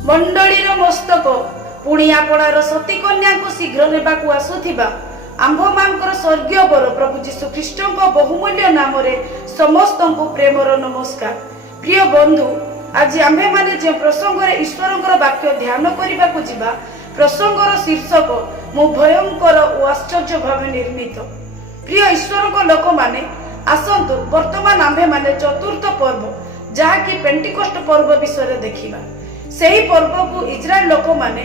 मंडलीर मस्तक पुणी आपणार सती कन्या को शीघ्र नेबाकू आसुथिबा आंभमानकर स्वर्गीय बर प्रभु जीशु ख्रीष्ट बहुमूल्य नाम समस्त प्रेमर नमस्कार। प्रिय बंधु, आज आम्भे माने जे प्रसंग ईश्वर वाक्य ध्यान करने को जिबा प्रसंगर शीर्षक मु भयंकर और आश्चर्य भाव निर्मित। प्रिय ईश्वर लोक माने आसंतु वर्तमान आम्भे माने चतुर्थ पर्व जहाँकि पेंटिकोस्ट पर्व विषय देखिबा। सेही पर्व को इजराइल लोक माने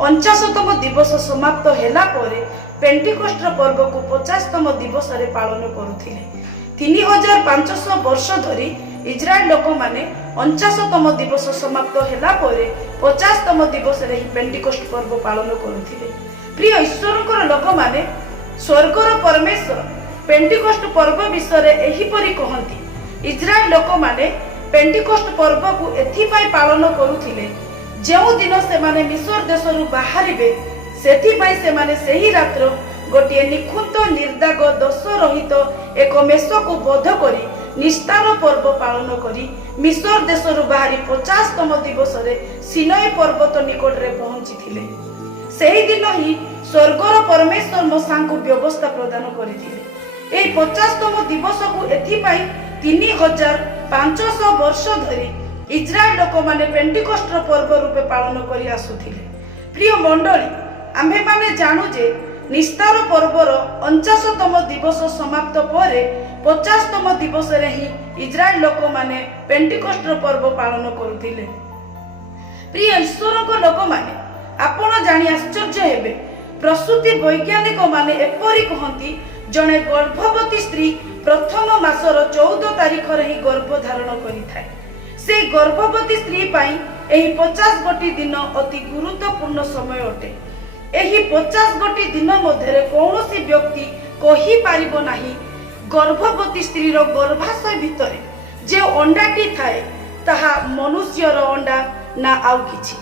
49तम दिवस समाप्त होला परे पेंटिकोस्ट पर्व को 50तम दिवस रे पालन करुथिले। 3500 वर्ष धरी इजराइल लोक माने 49तम दिवस समाप्त होला परे 50तम दिवस रे पेंटिकोस्ट पर्व पालन करुथिले। प्रिय ईश्वरकर लोक माने स्वर्गर परमेश्वर पेंटिकोस्ट पर्व विषय एही परि कहंती। इजराइल लोक माने पेंटिकोस्ट पर्व को एथिपाई पालन करुथिले जेउ दिन से माने मिस्र देशरु बाहरिबे सेथिपाई से माने सेही रात्र गोटे निखुंत निर्दाग दोष रहित एक मेष को बोध करी निस्तार पर्व पालन करी मिस्र देशरु बाहरी 50तम दिवस रे सिनाई पर्वत निकट रे पहुंचीथिले। सेही दिन ही स्वर्गर परमेश्वर मूसा को व्यवस्था प्रदान करिथिले। एही 50तम दिवस को एथिपाई 3500 वर्ष धरी इजराइल लोक माने पेंटिकोस्ट पर्व रूपे पालन करी आसुथिले। प्रिय मंडली, आम्भे माने जानु जे निस्तार पर्वर 49तम दिवस समाप्त परे 50तम दिवस रे ही इजराइल लोक माने पेंटिकोस्ट पर्व पालन करुथिले। प्रिय ईश्वरक लोक माने आपण जानि आश्चर्य हेबे। प्रसूति वैज्ञानिक माने एपरि कहंती जणे गर्भवती स्त्री प्रथम मासर 14 तारिख रे ही गर्भ धारण करिथाय। से गर्भवती स्त्री पाई एही 50 गोटी दिन अति गुरुत्वपूर्ण समय अटे। एही 50 गोटी दिन मध्य कौनसी व्यक्ति कही पारिबो नाही गर्भवती स्त्री रो गर्भाशय भितरे जे अंडाटी थाए ताहा मनुष्यर अंडा ना आउ किछि।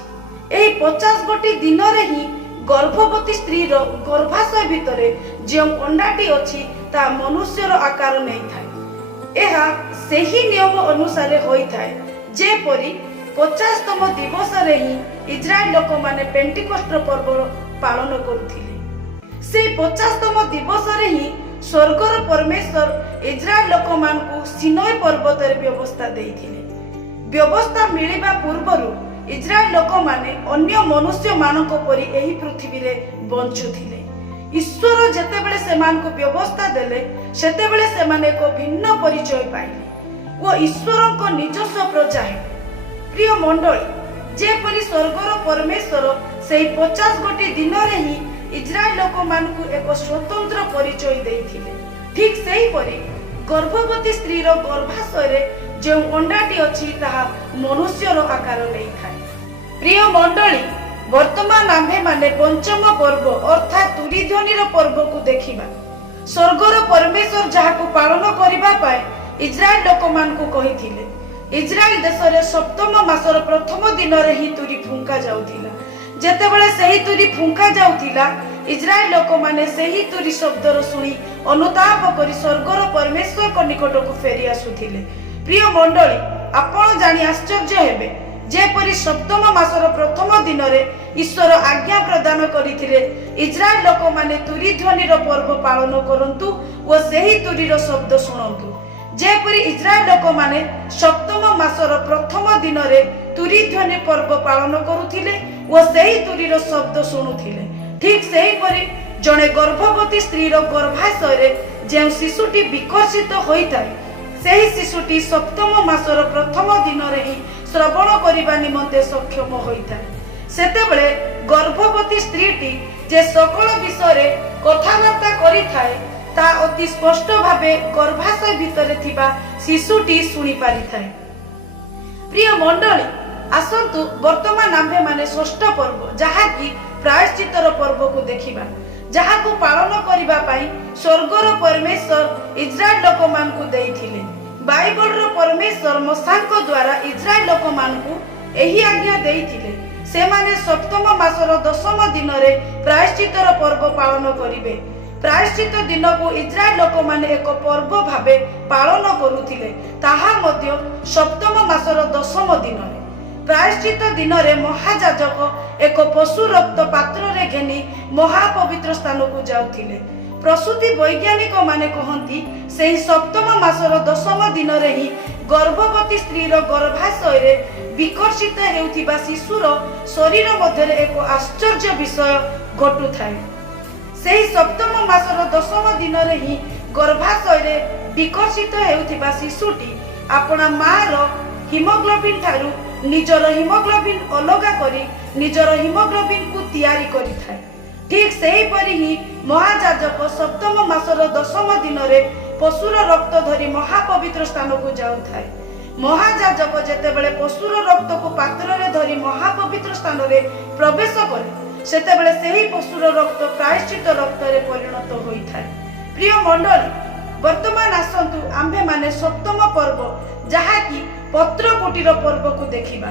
एही 50 गोटी दिन रे ही गर्भवती स्त्री रो गर्भाशय भितरे जे अंडाटी अछि ता मनुष्यर आकार नै थाए। एहा सेही नियम अनुसार होई थाए जेपरि 50तम दिवस रे ही इजराइल लोक माने पेंटिकोस्ट पर्व पालन करुथिले। से 50तम दिवस रे ही स्वर्गर परमेश्वर इजराइल लोक मान को सिनाई पर्वत रे व्यवस्था देइथिले। व्यवस्था मिलिबा पूर्वरु इजराइल लोक माने अन्य मनुष्य मानक परि एही पृथ्वी रे बंचुथिले। ईश्वर जेतेबेले सेमान को व्यवस्था देले सेतेबेले सेमाने को भिन्न परिचय पाइले वो ईश्वरक निजस्व प्रजा है। प्रिय मंडली, जेपरि स्वर्गर परमेश्वर से 50 गोटी दिन रे ही इजराइल लोक मान को एक स्वतंत्र परिचय देइथिले, ठीक सेही परि गर्भवती स्त्री रो गर्भाशय रे जे अंडाटी अछि ताहा मनुष्यर आकार नै थाए। प्रिय मंडली, वर्तमान आम्भे माने पंचम पर्व अर्थात तुरीध्वनिर पर्व को देखिबा। स्वर्गर परमेश्वर जहाको पालन करिबा पाए इजराइल लोक मान को कहिथिले। इजराइल देश रे सप्तम मासर प्रथम दिन रे ही तुरी फुंका जाउथिला। जेतेबेले सेही तुरी फुंका जाउथिला इजराइल लोक माने सेही तुरी शब्दर सुनी अनुताप करी स्वर्गर परमेश्वर को निकट को फेरी आसुथिले। प्रिय मंडली, आपण जानि आश्चर्य हेबे जेपरि सप्तम मासर प्रथम दिन रे ईश्वर आज्ञा प्रदान करिथिले इजराइल लोक माने तुरी ध्वनिर पर्व पालन करंतु ओ सेही तुरीर शब्द सुनंतु। जेपरि इजराइल लोक माने सप्तम मासर प्रथम दिन रे तुरी ध्वनि पर्व पालन करुथिले ओ सेही तुरीर शब्द सुनुथिले, ठीक सेही परि जणे गर्भवती स्त्री रो गर्भाशय रे जे शिशुटी विकसित होइताय सेही शिशुटी सप्तम मासर प्रथम दिन रे ही श्रवण करिबा निमंते सक्षम होइताय। सेतेबेले गर्भवती स्त्रीटी जे सकल विषय कथाबार्ता करिथाय ता अति स्पष्ट भावे गर्भाशय भितरे थिबा शिशुटी सुनी पारिथाय। प्रिय मंडली, आसंतु वर्तमान आम्भे माने षष्ठ पर्व जहाँकि प्रायश्चित्तर पर्व को देखिबा, जहाँ को पालन करिबा पाई स्वर्गर परमेश्वर इजराइल लोक मान को देइथिले। बाइबल रो परमेश्वर मूसाक द्वारा इजराइल लोक मान को एही आज्ञा देइथिले से माने सप्तम मासर 10म दिन रे प्रायश्चित्तर पर्व पालन करिवे। प्रायश्चित दिन को इजराइल लोक माने एक पर्व भावे पालन करुथिले, ताहा मध्य सप्तम मासर 10म दिन रे। प्रायश्चित दिन में महाजाजक एक पशु रक्त पात्र रे घेनी महापवित्र स्थान को जाउथिले। प्रसूति वैज्ञानिक माने कहती से सप्तम मासर दशम दिन रे ही गर्भवती स्त्री गर्भाशय रे विकर्षित हेउथिबा शिशुर शरीर मध्य एक आश्चर्य विषय घटु थाए। से सप्तम मासर दशम दिन रे ही गर्भाशय रे विकर्षित हेउथिबा शिशुटी अपना मार हिमोग्लोबिन ठारू निजर हिमोग्लोबिन अलगा करी निजर हिमोग्लोबिन को तैयारी करि थाए। ठीक सेही परि ही महाजाजक सप्तम मासर दशम दिन रे पशुर रक्त धरी महापवित्र स्थान को जाऊ थाए। महाजाजक जेतेबेले पशुर रक्त को पात्र रे धरी महापवित्र स्थान रे प्रवेश करे सेतेबेले सेही पशुर रक्त प्रायश्चित रक्त रे परिणत होई थाए। प्रिय मंडली, वर्तमान आसंतु आम्भे माने सप्तम पर्व जहा कि पत्रकोटीर पर्व को देखिबा।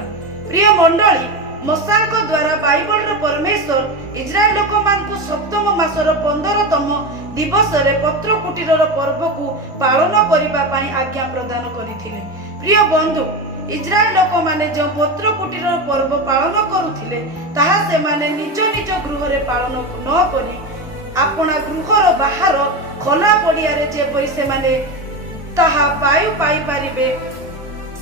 प्रिय मंडली, मोसांक द्वारा बाइबल रो परमेश्वर इजराइल लोक मान को सप्तम मासर 15तम दिवस रे पत्रकोटीर पर्व को पालन करिबा पई आज्ञा प्रदान करिथिले। प्रिय बंधु, इजराइल लोक माने जो पत्रकोटीर पर्व पालन करुथिले ताहा से माने निज निज गृह रे पालन न करी अपना गृहर बाहर खोला पड़िया रे जेपरि से माने ताहा वायु पाई पारिबे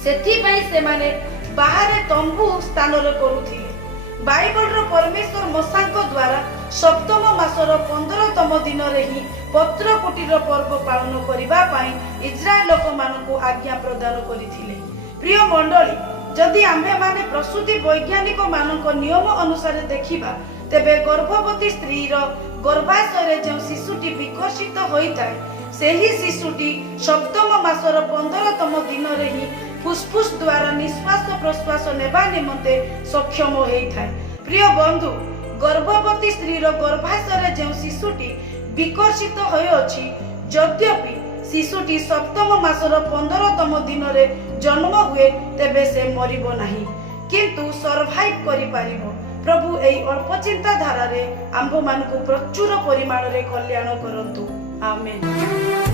सेथि पई से माने बाहरे तंबू स्थान रे करुथिले। बाइबल रो परमेश्वर मोसांक द्वारा सप्तम मासर 15तम दिन रे ही पत्रकोटीर पर्व पालन करिबा पई इजराइल लोक मानकु आज्ञा प्रदान करिथिले। प्रिय मंडली, जदि आम्भे माने प्रसूति वैज्ञानिक मानक नियम अनुसार देखिबा तेबे गर्भवती स्त्री रो गर्भाशय रे जो शिशुटी विकसित होइताय सेही शिशुटी सप्तम मासर 15तम दिन रे ही फुसफुस द्वारा निश्वास प्रश्वास नेबा निमंते सक्षम होइथाय। प्रिय बंधु, गर्भवती स्त्री रो गर्भाशय रे जो शिशुटी विकसित होय अछि यद्यपि शिशुटी सप्तम मासर 15तम दिन रे जन्म हुए तेबे से मरिबो नाही किंतु सर्वाइव करि पारिबो। प्रभु एई अल्प चिंता धारा रे आंभ मानकु प्रचुर परिमाण रे कल्याण करंतु। आमेन।